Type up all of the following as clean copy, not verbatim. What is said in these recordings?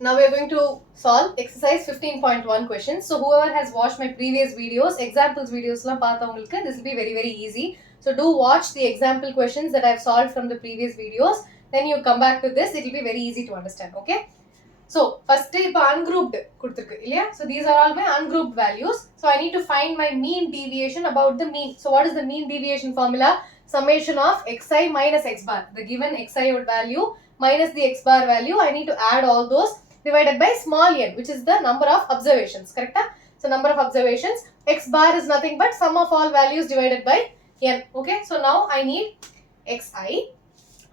Now we are going to solve exercise 15.1 questions. So whoever has watched my previous videos, examples videos, this will be very easy. So do watch the example questions that I have solved from the previous videos. Then you come back to this, it will be very easy to understand. Okay. So first ungrouped. So these are all my ungrouped values. So I need to find my mean deviation about the mean. So what is the mean deviation formula? Summation of xi minus x bar. The given xi value minus the x bar value. I need to add all those divided by small n, which is the number of observations. Correct? So number of observations. X bar is nothing but sum of all values divided by n. Okay. So now I need xi.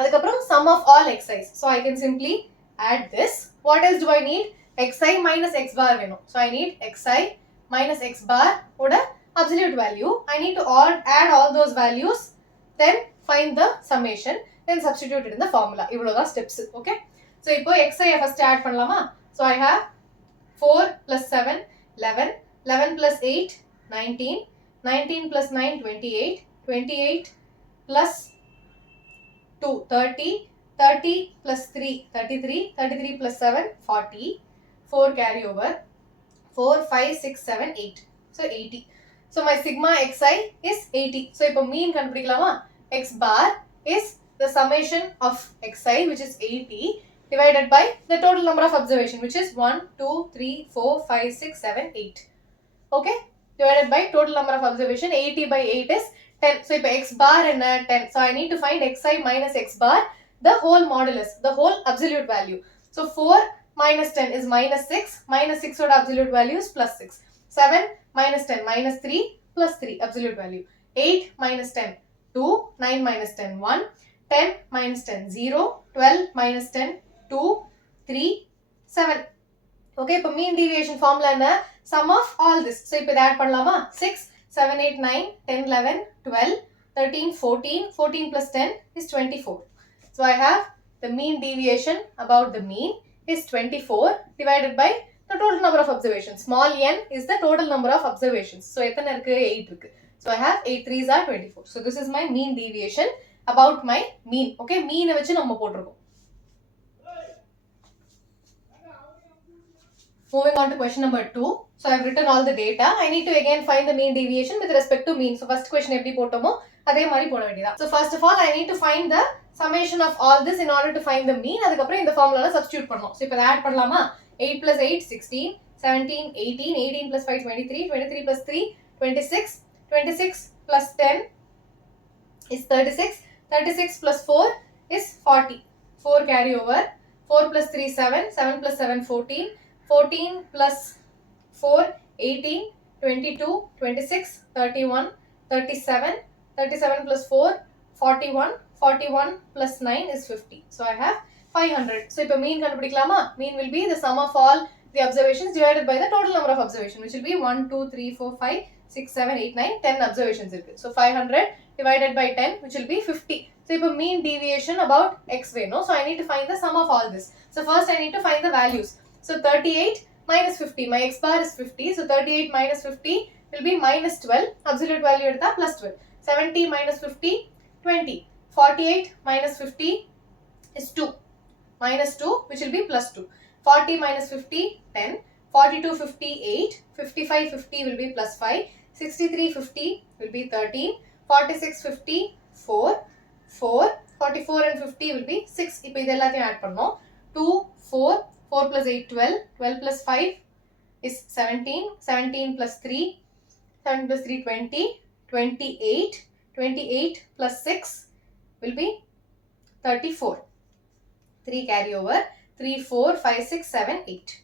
Adukapram sum of all xi's. So I can simply add this. What else do I need? Xi minus x bar veno. So I need xi minus x bar oda absolute value. I need to add all those values, then find the summation, then substitute it in the formula. Ivloda steps. Okay. So ipo xi first add pannalama. So I have 4 plus 7 11, 11 plus 8 19, 19 plus 9 28, 28 plus 2 30, 30 plus 3 33, 33 plus 7 40, 4 carry over, 4 5 6 7 8, so 80. So my sigma xi is 80. So ipo mean kandupidikalama. X bar is the summation of xi, which is 80, divided by the total number of observation, which is 1 2 3 4 5 6 7 8. Okay, divided by total number of observation. 80 by 8 is 10. So if x bar and 10. So I need to find xi minus x bar, the whole modulus, the whole absolute value. So 4 minus 10 is minus 6. Minus 6 oda absolute value is plus 6. 7 minus 10 minus 3 plus 3 absolute value. 8 minus 10 2. 9 minus 10 1. 10 minus 10 0. 12 minus 10 2 3 7. Okay, இப்போ mean deviation formula என்ன? Sum of all this. So இப்போ இதை add பண்ணலாமா? 6, 7, 8, 9, 10, 11, 12, 13, 14. 14 plus 10 is 24. So I have the mean deviation about the mean is 24 divided by the total number of observations. Small n is the total number of observations. So எத்தனை இருக்கு? 8 இருக்கு. So I have 8 3s are 24. So this is my mean deviation about my mean. Okay, mean வச்சு நம்ம போட்டுருக்கோம். Moving on to question number 2. So I have written all the data. I need to again find the mean deviation with respect to mean. So first question எப்படி போட்டோமோ அதே மாதிரி போட வேண்டியதா. So first of all I need to find the summation of all this in order to find the mean. அதுக்கப்புறம் இந்த ஃபார்முலால substitute பண்ணனும். So இப்போ இத ஆட் பண்ணலாமா? 8 plus 8 16, 17 18, 18 plus 5 23, 23 plus 3 26, 26 plus 10 is 36, 36 plus 4 is 40. 4 carry over, 4 plus 3 7, 7 plus 7 14, 14 plus 4 18, 22, 26, 31, 37, 37 plus 4 41, 41 plus 9 is 50. So I have 500. So இப்போ mean கண்டுபிடிக்கலாமா? Mean will be the sum of all the observations divided by the total number of observations, which will be 1 2 3 4 5 6 7 8 9 10 observations இருக்கு. So 500 divided by 10, which will be 50. So இப்போ mean deviation about x வேணும். So I need to find the sum of all this. So first I need to find the values. So 38 minus 50. My x bar is 50. So 38 minus 50 will be minus 12. Absolute value edutha plus 12. 70 minus 50, 20. 48 minus 50 is 2. Minus 2, which will be plus 2. 40 minus 50, 10. 42 50, 8. 55 50 will be plus 5. 63 50 will be 13. 46 50, 4. 4. 44 and 50 will be 6. இப்போ இது எல்லாத்தையும் add பண்ணோம். 2 4, 4 plus 8 12, 12 plus 5 is 17, 17 plus 3, 7 plus 3 20, 28, 28 plus 6 will be 34. 3 carry over, 3 4 5 6 7 8.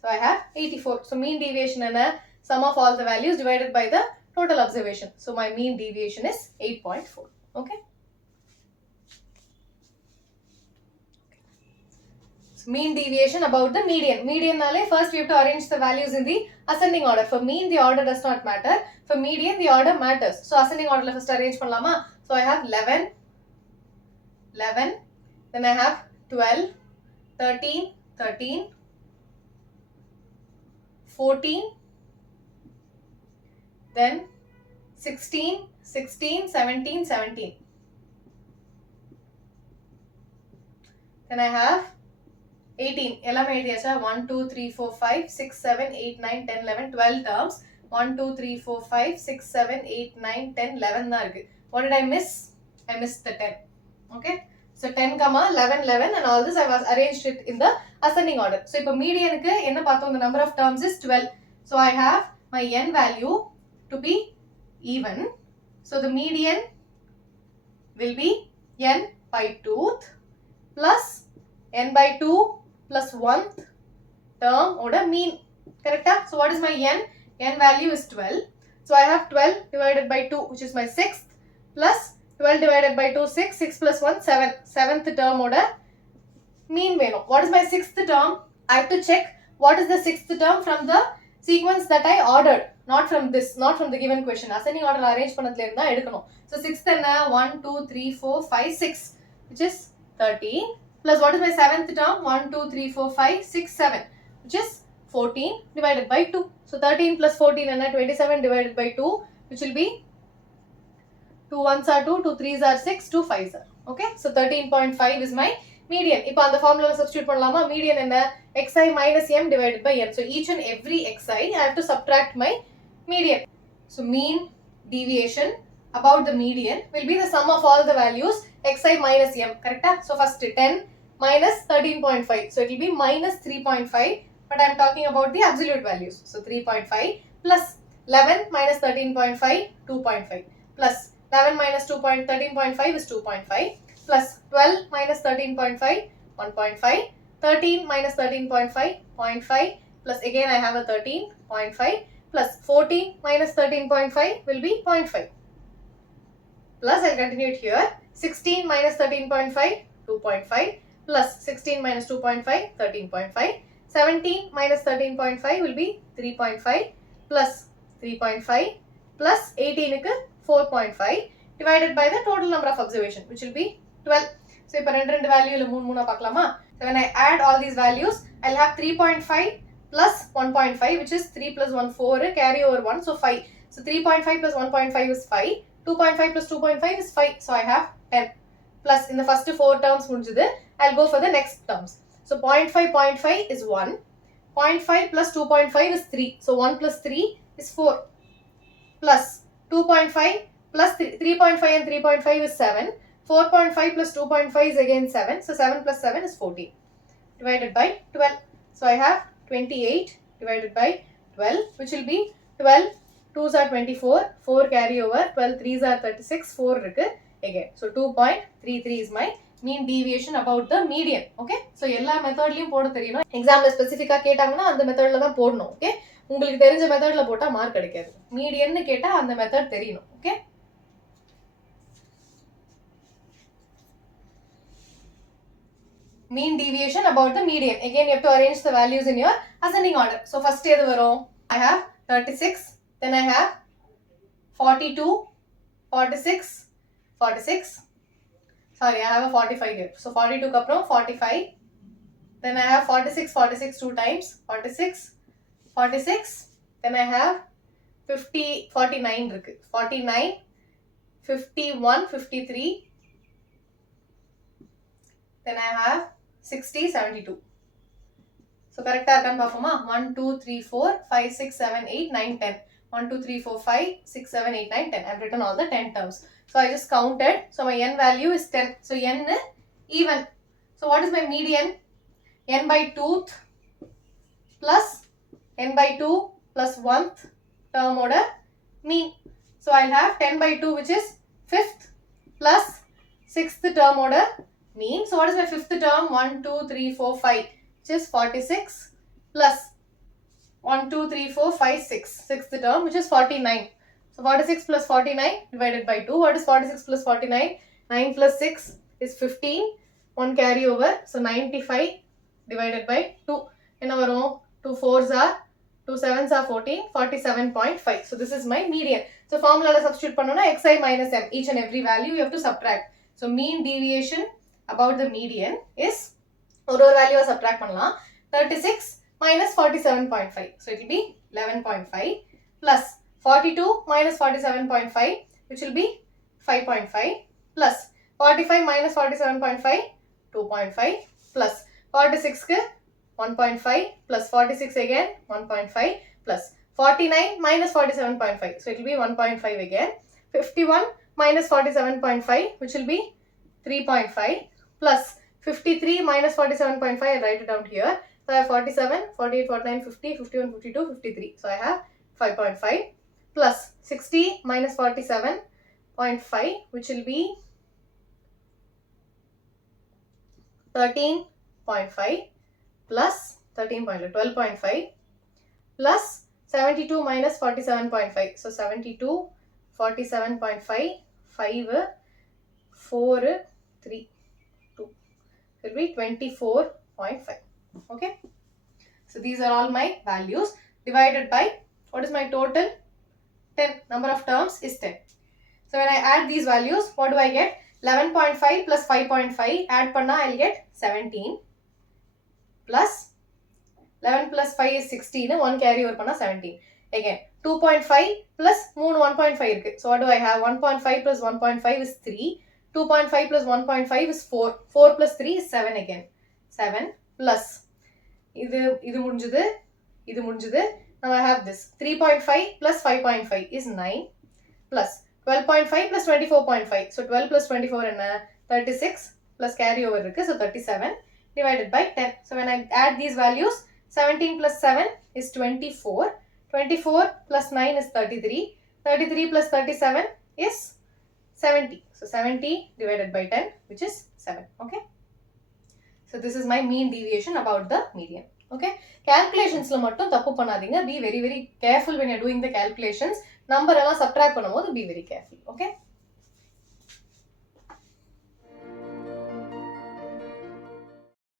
So I have 84. So mean deviation and a sum of all the values divided by the total observation. So my mean deviation is 8.4. Okay. Mean deviation about the median. Median nale first we have to arrange the values in the ascending order. For mean the order does not matter. For median the order matters. So ascending order first arrange பண்ணலாமா? So I have 11, 11, then I have 12, 13, 13, 14, then 16, 16, 17, 17. Then I have 18 எல்லாமே எழுதியாச்சா 1 2 3 4 5 6 7 8 9 10 11 12 terms 1 2 3 4 5 6 7 8 9 10 11 தான் இருக்கு. What did I miss? I missed the 10. Okay, so 10 comma 11 11 and all this I was arranged it in the ascending order. So இப்போ மீடியனுக்கு என்ன பார்த்தோம், the number of terms is 12. So I have my n value to be even. So the median will be n by 2th plus n by 2 plus 1th term order mean. Correct? So what is my n? N value is 12. So I have 12 divided by 2, which is my 6th, plus 12 divided by 2, 6. 6 plus 1, 7. 7th term order mean veno. What is my 6th term? I have to check what is the 6th term from the sequence that I ordered. Not from this, not from the given question. Ascending order arrange பண்ணதுல இருந்தா எடுக்கணும். So 6th என்ன 1 2 3 4 5 6, which is 13, plus what is my 7th term? 1 2 3 4 5 6 7, which is 14 divided by 2. So 13 plus 14 and 27 divided by 2, which will be 2 1s are 2, 2 3s are 6, 2 5s are. Okay, so 13.5 is my median. இப்போ அந்த formula substitute பண்ணலாமா? Median என்ன? xi minus m divided by n. So each and every xi I have to subtract my median. So mean deviation about the median will be the sum of all the values xi minus m. Correct? So first 10 minus 13.5. So it will be minus 3.5. But I am talking about the absolute values. So 3.5 plus 11 minus 13.5, 2.5, plus 11 minus 13.5 is 2.5, plus 12 minus 13.5, 1.5, 13 minus 13.5, 0.5, plus again I have a 13.5, plus 14 minus 13.5 will be 0.5. Plus I'll continue it here. 16 minus 13.5, 2.5, plus 16 minus 2.5, 13.5. 17 minus 13.5 will be 3.5, plus 3.5, plus 18 க்கு 4.5 divided by the total number of observation, which will be 12. So இப்போ ரெண்டு வேல்யூல மூணு பார்க்கலாமா? So when I add all these values, I'll have 3.5 plus 1.5, which is 3 plus 1 4, carry over 1, so 5. So 3.5 plus 1.5 is 5, 2.5 plus 2.5 is 5, so I have 10. Plus in the first 4 terms முடிஞ்சது, I'll go for the next terms. So 0.5 is 1, 0.5 plus 2.5 is 3, so 1 plus 3 is 4, plus 2.5 plus 3.5 and 3.5 is 7, 4.5 plus 2.5 is again 7, so 7 plus 7 is 14, divided by 12. So I have 28 divided by 12, which will be 12 2s are 24, 4 carry over, 12 3s are 36, 4 இருக்கு again. So 2.33 is my mean deviation about the median. Okay, so எல்லா மெத்தட்லயும் போட தெரியணும். எக்ஸாம்ல ஸ்பெசிஃபிக்கா கேட்டாங்கன்னா அந்த மெத்தட்ல தான் போடணும். ஓகே, உங்களுக்கு தெரிஞ்ச மெத்தட்ல போட்டா மார்க் கிடைக்காது. மீடியன்னு கேட்டா அந்த மெத்தட் தெரியணும். Okay, mean deviation about the median. Again you have to arrange the values in your ascending order. So first எது வரும்? I have 36, then I have 42, 46, 46. Sorry, I have a 45 here. So 42 க்கு அப்புறம் 45. Then I have 46, 46 two times. 46, 46. Then I have 50, 49 இருக்கு. 49, 51, 53. Then I have 60, 72. So correct இருக்கான்னு பார்ப்போமா? 1, 2, 3, 4, 5, 6, 7, 8, 9, 10. 1, 2, 3, 4, 5, 6, 7, 8, 9, 10. I've written all the 10 terms. So I just counted. So my n value is 10. So n even. So what is my median? N by 2th plus n by 2 plus 1th term order mean. So I'll have 10 by 2, which is 5th, plus 6th term order mean. So what is my 5th term? 1, 2, 3, 4, 5, which is 46, plus 1, 2, 3, 4, 5, 6. 6th term, which is 49. So 46 plus 49 divided by 2. What is 46 plus 49? 9 plus 6 is 15. 1 carry over. So 95 divided by 2. என்ன வரும்? 2 4s are, 2 7s are 14, 47.5. So this is my median. So formula substitute பண்ணோம்னா xi minus m. Each and every value you have to subtract. So mean deviation about the median is ஒரு value subtract பண்ணலாம். 36 minus 47.5. So it will be 11.5 plus 42 minus 47.5, which will be 5.5, plus 45 minus 47.5, 2.5, plus 46 க்கு 1.5 plus 46 again 1.5 plus 49 minus 47.5. So it will be 1.5 again. 51 minus 47.5, which will be 3.5 plus 53 minus 47.5. I write it down here. So I have 47, 48, 49, 50, 51, 52, 53. So I have 5.5 plus 60 minus 47.5, which will be 13.5 plus 12.5 plus 72 minus 47.5. So 72, 47.5, 5, 4, 3, 2. It will be 24.5. Okay. So these are all my values divided by, what is my total? 10. Number of terms is 10. So when I add these values, what do I get? 11.5 plus 5.5 add panna, I'll get 17 plus 11 plus 5 is 16. 1 carry over panna 17. Again 2.5 plus 1.5 irukku. So what do I have? 1.5 plus 1.5 is 3. 2.5 plus 1.5 is 4. 4 plus 3 is 7 again. 7 plus இது முடிஞ்சது. Now I have this 3.5 plus 5.5 is 9 plus 12.5 plus 24.5. So 12 plus 24 and 36 plus carry over irukku. So 37 divided by 10. So when I add these values, 17 plus 7 is 24. 24 plus 9 is 33. 33 plus 37 is 70. So 70 divided by 10, which is 7. Okay. So this is my mean deviation about the median. Okay. Calculations la mattum thappu panadinga. Be very careful when you're doing the calculations. Number alla subtract பண்ணும்போது be very careful. Okay.